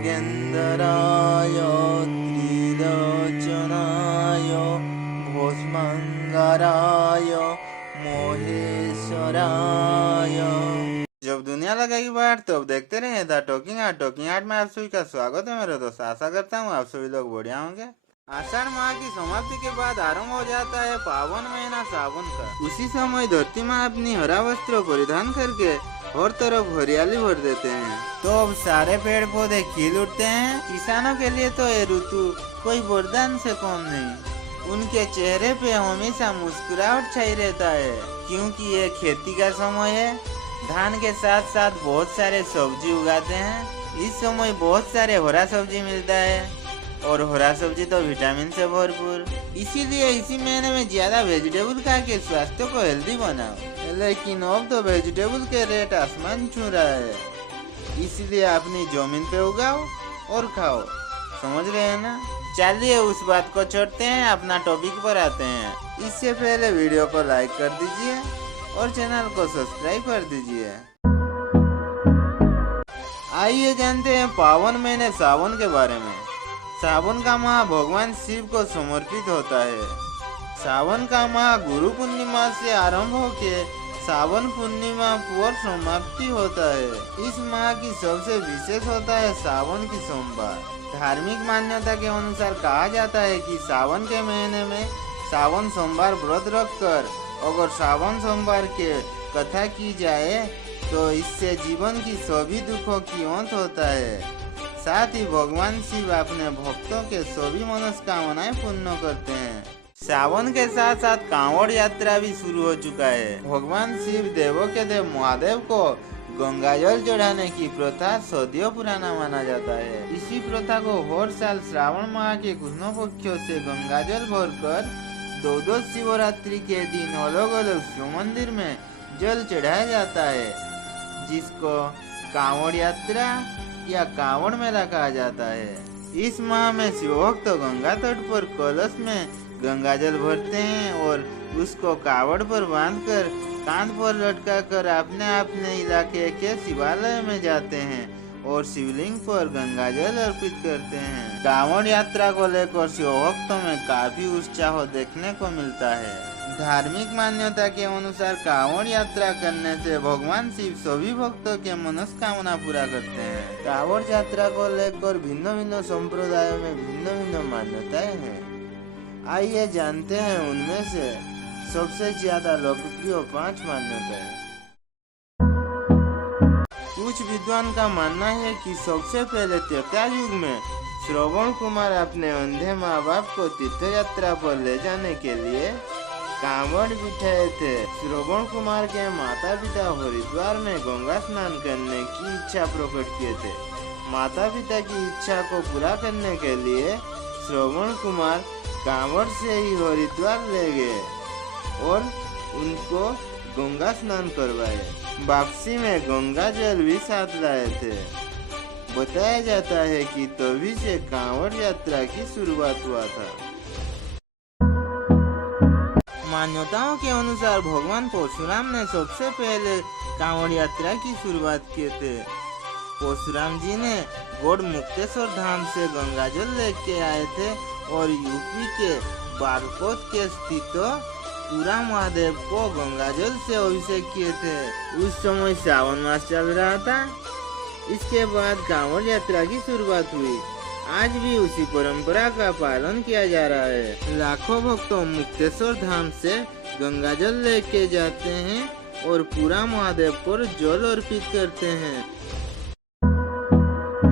नागेन्द्राय त्रिलोचनाय भस्मांगाराय महेश्वराय। जब दुनिया लगाएगी बाट तब देखते रहे द टॉकिंग आर्ट में आप सभी का स्वागत है मेरे दोस्त। आशा करता हूँ आप सभी लोग बढ़िया होंगे। आषाढ़ माह की समाप्ति के बाद आरंभ हो जाता है पावन महीना सावन का। उसी समय धरती माँ अपनी हरा वस्त्र परिधान करके हर तरफ हरियाली भर देते हैं। तो अब सारे पेड़ पौधे खिल उठते हैं। किसानों के लिए तो ये ऋतु कोई वरदान से कम नहीं। उनके चेहरे पे हमेशा मुस्कुराहट छाई रहता है, क्योंकि ये खेती का समय है। धान के साथ साथ बहुत सारे सब्जी उगाते हैं। इस समय बहुत सारे हरा सब्जी मिलता है और हरा सब्जी तो विटामिन से भरपूर। इसीलिए इसी महीने में ज्यादा वेजिटेबल खा के स्वास्थ्य को हेल्दी बनाओ। लेकिन अब तो वेजिटेबल के रेट आसमान छू रहा है, इसलिए अपनी जमीन पे उगाओ और खाओ। समझ रहे हैं ना? चलिए उस बात को छोड़ते हैं, अपना टॉपिक पर आते हैं। इससे पहले वीडियो को लाइक कर दीजिए और चैनल को सब्सक्राइब कर दीजिए। आइए जानते हैं पावन महीने सावन के बारे में। सावन का माह भगवान शिव को समर्पित होता है। सावन का माह गुरु पूर्णिमा से आरंभ होके सावन पूर्णिमा पर समाप्ति होता है। इस माह की सबसे विशेष होता है सावन की सोमवार। धार्मिक मान्यता के अनुसार कहा जाता है कि सावन के महीने में सावन सोमवार व्रत रखकर अगर सावन सोमवार के कथा की जाए तो इससे जीवन की सभी दुखों की अंत होता है। साथ ही भगवान शिव अपने भक्तों के सभी मनोकामनाएं पूर्ण करते हैं। सावन के साथ साथ कांवड़ यात्रा भी शुरू हो चुका है। भगवान शिव देवों के देव महादेव को गंगाजल चढ़ाने की प्रथा सदियों पुराना माना जाता है। इसी प्रथा को हर साल श्रावण माह के कृष्ण पक्षों से गंगाजल भरकर दो शिवरात्रि के दिन अलग अलग शिव मंदिर में जल चढ़ाया जाता है, जिसको कांवड़ यात्रा या कांवड़ मेला कहा जाता है। इस माह में शिवभक्त गंगा तट पर कलश में गंगाजल भरते हैं और उसको कावड़ पर बांधकर कांध पर लटकाकर अपने अपने इलाके के शिवालय में जाते हैं और शिवलिंग पर गंगाजल अर्पित करते हैं। कांवड़ यात्रा को लेकर शिवभक्तों में काफी उत्साह देखने को मिलता है। धार्मिक मान्यता के अनुसार कांवड़ यात्रा करने से भगवान शिव सभी भक्तों के मनोकामना पूरा करते हैं। कांवड़ यात्रा को लेकर भिन्न भिन्न संप्रदायों में भिन्न भिन्न मान्यताएं हैं। आइए जानते हैं उनमें से सबसे ज्यादा लोकप्रिय 5 मान्यताएं। कुछ विद्वान का मानना है कि सबसे पहले त्रेता युग में श्रवण कुमार अपने अंधे माँ बाप को तीर्थ यात्रा पर ले जाने के लिए कांवड़ बिठाए थे। श्रवण कुमार के माता पिता हरिद्वार में गंगा स्नान करने की इच्छा प्रकट किए थे। माता पिता की इच्छा को पूरा करने के लिए श्रवण कुमार कांवड़ से ही हरिद्वार ले गए और उनको गंगा स्नान करवाए। वापसी में गंगा जल भी साथ लाए थे। बताया जाता है कि तभी से कांवड़ यात्रा की शुरुआत हुआ था। मान्यताओं के अनुसार भगवान परशुराम ने सबसे पहले कांवड़ यात्रा की शुरुआत किए थे। परशुराम जी ने गौड़ मुक्तेश्वर धाम से गंगाजल लेके आए थे और यूपी के बागपत के स्थित पूरा महादेव को गंगाजल से अभिषेक किए थे। उस समय सावन मास चल रहा था। इसके बाद कांवड़ यात्रा की शुरुआत हुई। आज भी उसी परंपरा का पालन किया जा रहा है। लाखों भक्तों मुक्तेश्वर धाम से गंगाजल लेके जाते हैं और पूरा महादेव पर जल अर्पित करते हैं।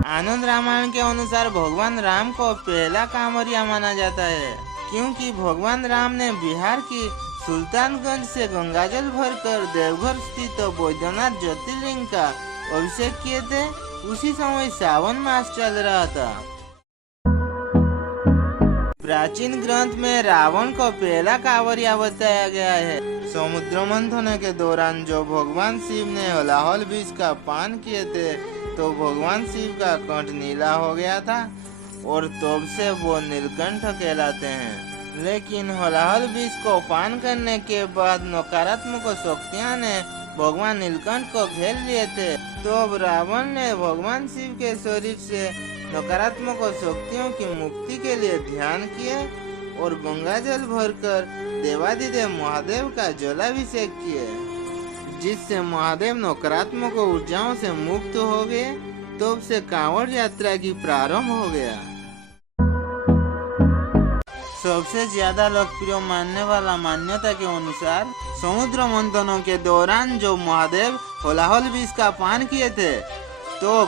आनंद रामायण के अनुसार भगवान राम को पहला कांवड़िया माना जाता है, क्योंकि भगवान राम ने बिहार की सुल्तानगंज से गंगाजल भरकर देवघर स्थित बैद्यनाथ ज्योतिर्लिंग का अभिषेक किए थे। उसी समय सावन मास चल रहा था। प्राचीन ग्रंथ में रावण को पहला कांवड़िया बताया गया है। समुद्र मंथन के दौरान जो भगवान शिव ने हलाहल बीज का पान किए थे तो भगवान शिव का कंठ नीला हो गया था और तब से वो नीलकंठ कहलाते हैं। लेकिन हलाहल बीज को पान करने के बाद नकारात्मक शक्तियां ने भगवान नीलकंठ को घेर लिए थे। तो अब रावण ने भगवान शिव के शरीर से नकारात्मक शक्तियों की मुक्ति के लिए ध्यान किए और गंगा जल भरकर देवाधिदेव महादेव का जलाभिषेक किए, जिससे महादेव नकारात्मक ऊर्जाओं से मुक्त हो गए। तब से कांवड़ यात्रा की प्रारंभ हो गया। सबसे ज्यादा लोकप्रिय मानने वाला मान्यता के अनुसार समुद्र मंथनों के दौरान जो महादेव होलाहल विष का पान किए थे, तो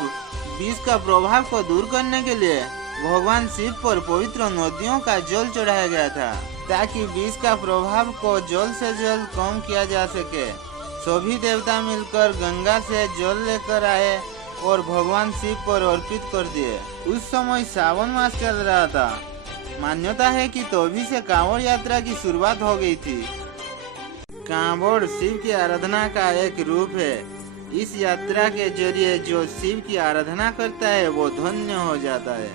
विष का प्रभाव को दूर करने के लिए भगवान शिव पर पवित्र नदियों का जल चढ़ाया गया था, ताकि विष का प्रभाव को जल्द से जल्द कम किया जा सके। सभी देवता मिलकर गंगा से जल लेकर आए और भगवान शिव पर अर्पित कर दिए। उस समय सावन मास चल रहा था। मान्यता है कि तभी से कांवड़ यात्रा की शुरुआत हो गई थी। कांवड़ शिव की आराधना का एक रूप है। इस यात्रा के जरिए जो शिव की आराधना करता है वो धन्य हो जाता है।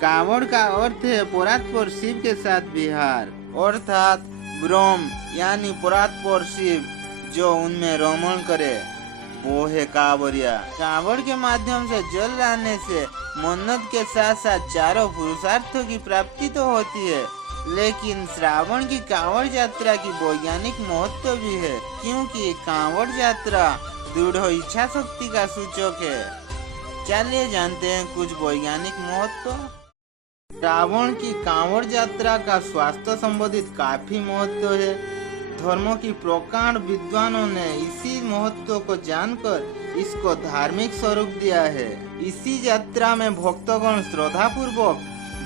कांवड़ का अर्थ है परात्पर शिव के साथ विहार, अर्थात ब्रह्म यानी परात्पर शिव जो उनमें रमण करे, वो है कांवड़िया। कांवड़ के माध्यम से जल लाने से मन्नत के साथ साथ चारों पुरुषार्थों की प्राप्ति तो होती है, लेकिन श्रावण की कांवड़ यात्रा की वैज्ञानिक महत्व भी है, क्योंकि कांवड़ यात्रा दृढ़ इच्छा शक्ति का सूचक है। चलिए जानते हैं कुछ वैज्ञानिक महत्व। श्रावण की कांवड़ यात्रा का स्वास्थ्य संबंधित काफी महत्व है। धर्मों की प्रकांड विद्वानों ने इसी महत्व को जानकर इसको धार्मिक स्वरूप दिया है। इसी यात्रा में भक्तगण श्रद्धा पूर्वक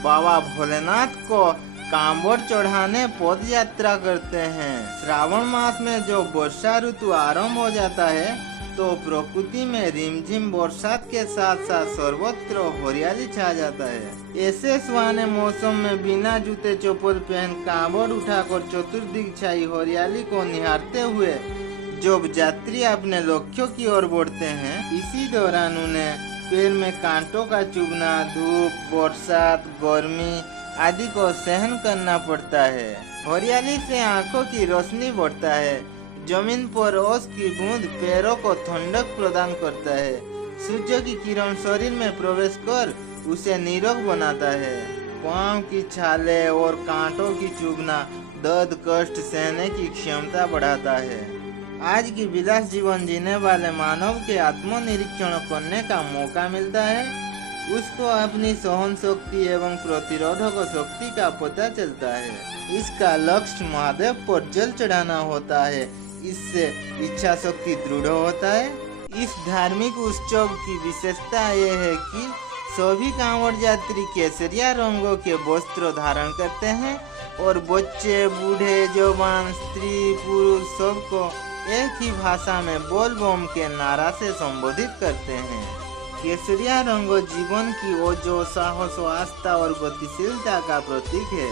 बाबा भोलेनाथ को कांवड़ चढ़ाने पद यात्रा करते हैं। श्रावण मास में जो वर्षा ऋतु आरंभ हो जाता है, तो प्रकृति में रिमझिम बरसात के साथ साथ सर्वत्र हरियाली छा जाता है। ऐसे सुहाने मौसम में बिना जूते चप्पल पहन कांवड़ उठाकर चतुर्दिक छाई हरियाली को निहारते हुए जब यात्री अपने लक्ष्यों की ओर बढ़ते हैं, इसी दौरान उन्हें पैर में कांटों का चुभना, धूप, बरसात, गर्मी आदि को सहन करना पड़ता है। हरियाली से आंखों की रोशनी बढ़ता है। जमीन पर ओस की बूंद पैरों को ठंडक प्रदान करता है। सूर्य की किरण शरीर में प्रवेश कर उसे निरोग बनाता है। पांव की छाले और कांटों की चुभना दर्द कष्ट सहने की क्षमता बढ़ाता है। आज की विलास जीवन जीने वाले मानव के आत्मनिरीक्षण करने का मौका मिलता है। उसको अपनी सहन शक्ति एवं प्रतिरोधक शक्ति का पता चलता है। इसका लक्ष्य महादेव पर जल चढ़ाना होता है। इससे इच्छा शक्ति दृढ़ होता है। इस धार्मिक उत्सव की विशेषता यह है कि सभी कांवड़ यात्री केसरिया रंगों के वस्त्र धारण करते हैं और बच्चे, बूढ़े, जवान, स्त्री, पुरुष सबको एक ही भाषा में बोल बम के नारा से संबोधित करते हैं। केसरिया रंग जीवन की ओजो, साहस, आस्था और गतिशीलता का प्रतीक है।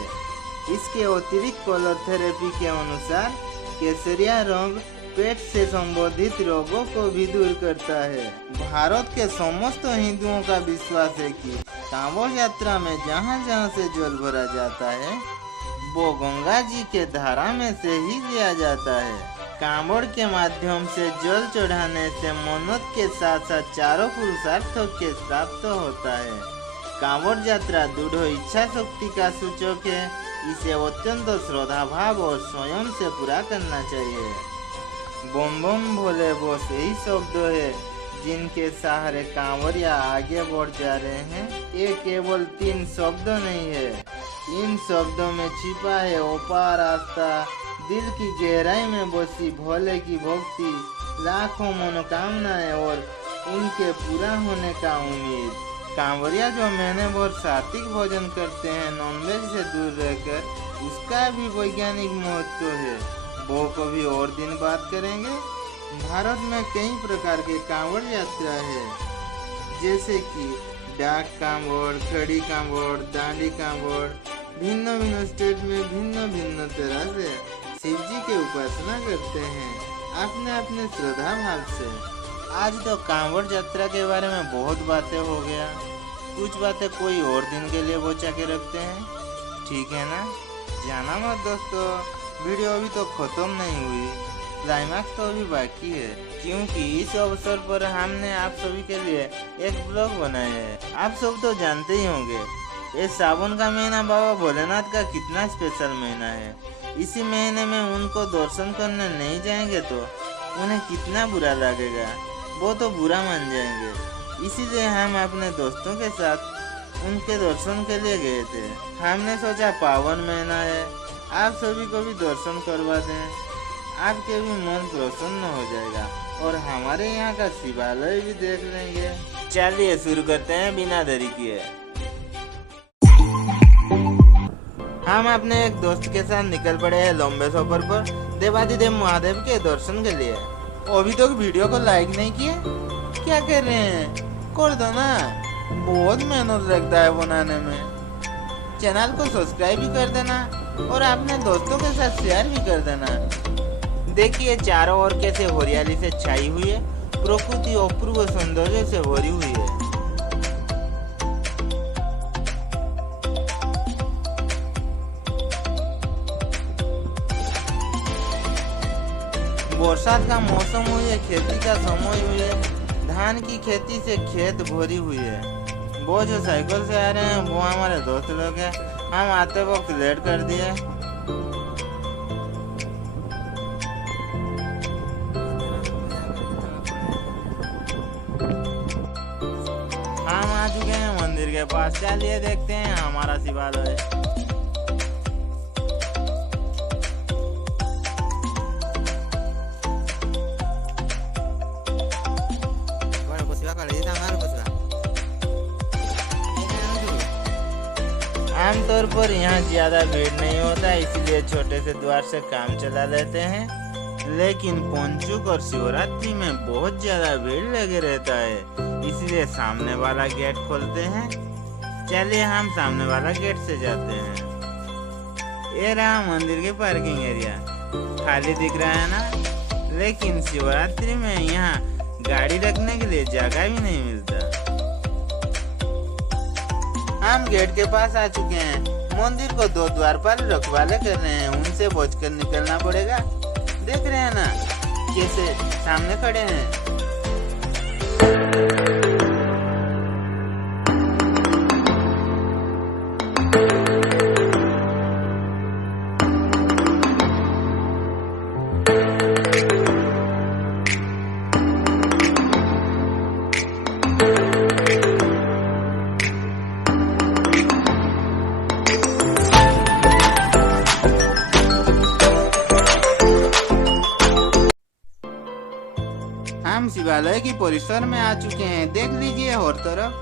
इसके अतिरिक्त कलर थेरेपी के अनुसार केसरिया रंग पेट से संबंधित रोगों को भी दूर करता है। भारत के समस्त हिंदुओं का विश्वास है कि कांवड़ यात्रा में जहाँ जहाँ से जल भरा जाता है, वो गंगा जी के धारा में से ही लिया जाता है। कांवड़ के माध्यम से जल चढ़ाने से मन्नत के साथ साथ चारों पुरुषार्थों के प्राप्त होता है। कांवड़ यात्रा दृढ़ इच्छा शक्ति का सूचक है। इसे अत्यंत श्रद्धा भाव और स्वयं से पूरा करना चाहिए। बम बम भोले बस यही शब्द है जिनके सहारे कांवड़िया आगे बढ़ जा रहे हैं। ये केवल 3 शब्द नहीं है। इन शब्दों में छिपा है अपार आस्था, दिल की गहराई में बसी भोले की भक्ति, लाखों मनोकामनाएं और उनके पूरा होने का उम्मीद। कांवड़िया जो महीने भर सात्विक भोजन करते हैं, नॉनवेज से दूर रहकर, उसका भी वैज्ञानिक महत्व है। वो कभी और दिन बात करेंगे। भारत में कई प्रकार के कांवड़ यात्रा है, जैसे कि डाक कांवड़, खड़ी कांवड़, दांडी कांवड़। भिन्न भिन्न स्टेट में भिन्न भिन्न तरह से शिव जी के उपासना करते हैं अपने अपने श्रद्धा भाव से। आज तो कांवड़ यात्रा के बारे में बहुत बातें हो गया। कुछ बातें कोई और दिन के लिए बचा के रखते हैं, ठीक है ना। जाना मत दोस्तों, वीडियो अभी तो खत्म नहीं हुई। क्लाइमैक्स तो अभी बाकी है, क्योंकि इस अवसर पर हमने आप सभी के लिए एक ब्लॉग बनाया है। आप सब तो जानते ही होंगे ये सावन का महीना बाबा भोलेनाथ का कितना स्पेशल महीना है। इसी महीने में उनको दर्शन करने नहीं जाएंगे तो उन्हें कितना बुरा लगेगा, वो तो बुरा मान जाएंगे। इसीलिए हम अपने दोस्तों के साथ उनके दर्शन के लिए गए थे। हमने सोचा पावन महीना है, आप सभी को भी दर्शन करवा दें, आपके भी मन प्रसन्न हो जाएगा और हमारे यहाँ का शिवालय भी देख लेंगे। चलिए शुरू करते हैं बिना देरी किए। हम अपने एक दोस्त के साथ निकल पड़े हैं लंबे सफर पर देवादिदेव महादेव के दर्शन के लिए। अभी तक वीडियो को लाइक नहीं किए, क्या कर रहे हैं? कर दो ना, बहुत मेहनत लगता है बनाने में। चैनल को सब्सक्राइब भी कर देना और अपने दोस्तों के साथ शेयर भी कर देना। देखिए चारों ओर कैसे हरियाली से छाई हुई है, प्रकृति अपूर्व सौंदर्य से भरी हुई है। बरसात का मौसम हुई है, खेती का समय हुई है, धान की खेती से खेत भरी हुई है। वो जो साइकिल से आ रहे हैं वो हमारे दोस्त लोग हैं। हम आते वक्त लेट कर दिए। हम आ चुके हैं मंदिर के पास। चलिए देखते हैं हमारा शिवालय। आमतौर पर यहाँ ज्यादा भीड़ नहीं होता, इसलिए छोटे से द्वार से काम चला लेते हैं। लेकिन पंचुक और शिवरात्रि में बहुत ज्यादा भीड़ लगे रहता है, इसलिए सामने वाला गेट खोलते हैं। चलिए हम सामने वाला गेट से जाते हैं। ये रहा मंदिर के पार्किंग एरिया, खाली दिख रहा है ना। लेकिन शिवरात्रि में यहाँ गाड़ी रखने के लिए जगह भी नहीं मिलता। हम गेट के पास आ चुके हैं। मंदिर को दो द्वारपाल रखवाले कर रहे हैं, उनसे बचकर निकलना पड़ेगा। देख रहे हैं ना कैसे सामने खड़े हैं। हम शिवालय की परिसर में आ चुके हैं। देख लीजिए हर तरफ।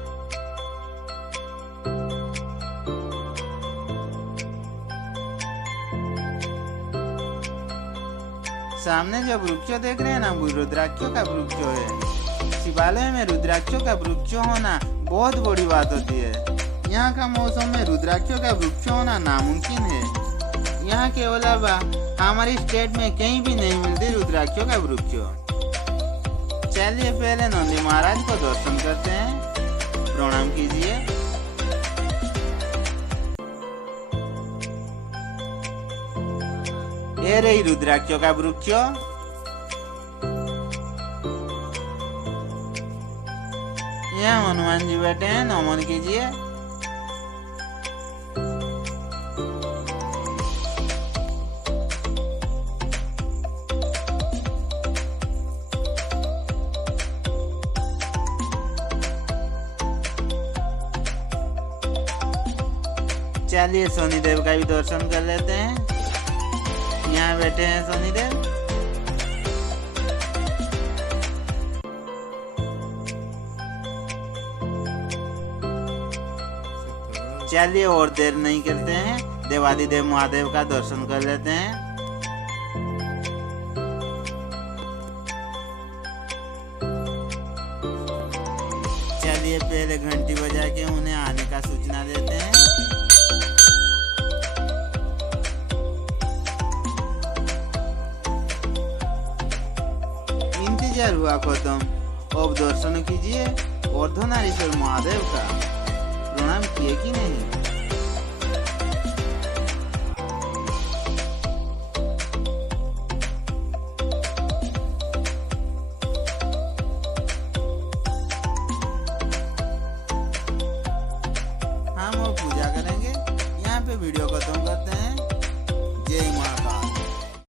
सामने जो वृक्ष देख रहे हैं ना, वो रुद्राक्षों का वृक्ष है। शिवालय में रुद्राक्षों का वृक्ष होना बहुत बड़ी बात होती है। यहाँ का मौसम में रुद्राक्षों का वृक्ष होना नामुमकिन है। यहाँ के अलावा हमारी स्टेट में कहीं भी नहीं मिलती रुद्राक्षों का वृक्ष। चलिए पहले नंदी महाराज को दर्शन करते हैं। प्रणाम कीजिए। ये रही रुद्राक्षों का वृक्ष। यहाँ हनुमान जी बैठे हैं, नमन कीजिए। चलिए शनिदेव का भी दर्शन कर लेते हैं। यहाँ बैठे हैं शनिदेव। चलिए और देर नहीं करते हैं, देवादिदेव महादेव का दर्शन कर लेते हैं। चलिए पहले घंटी बजा के उन्हें आने का सूचना देते हैं। इंतजार हुआ खत्म, अब दर्शन कीजिए अर्धनारीश्वर महादेव का। प्रणाम किए कि नहीं? हम वो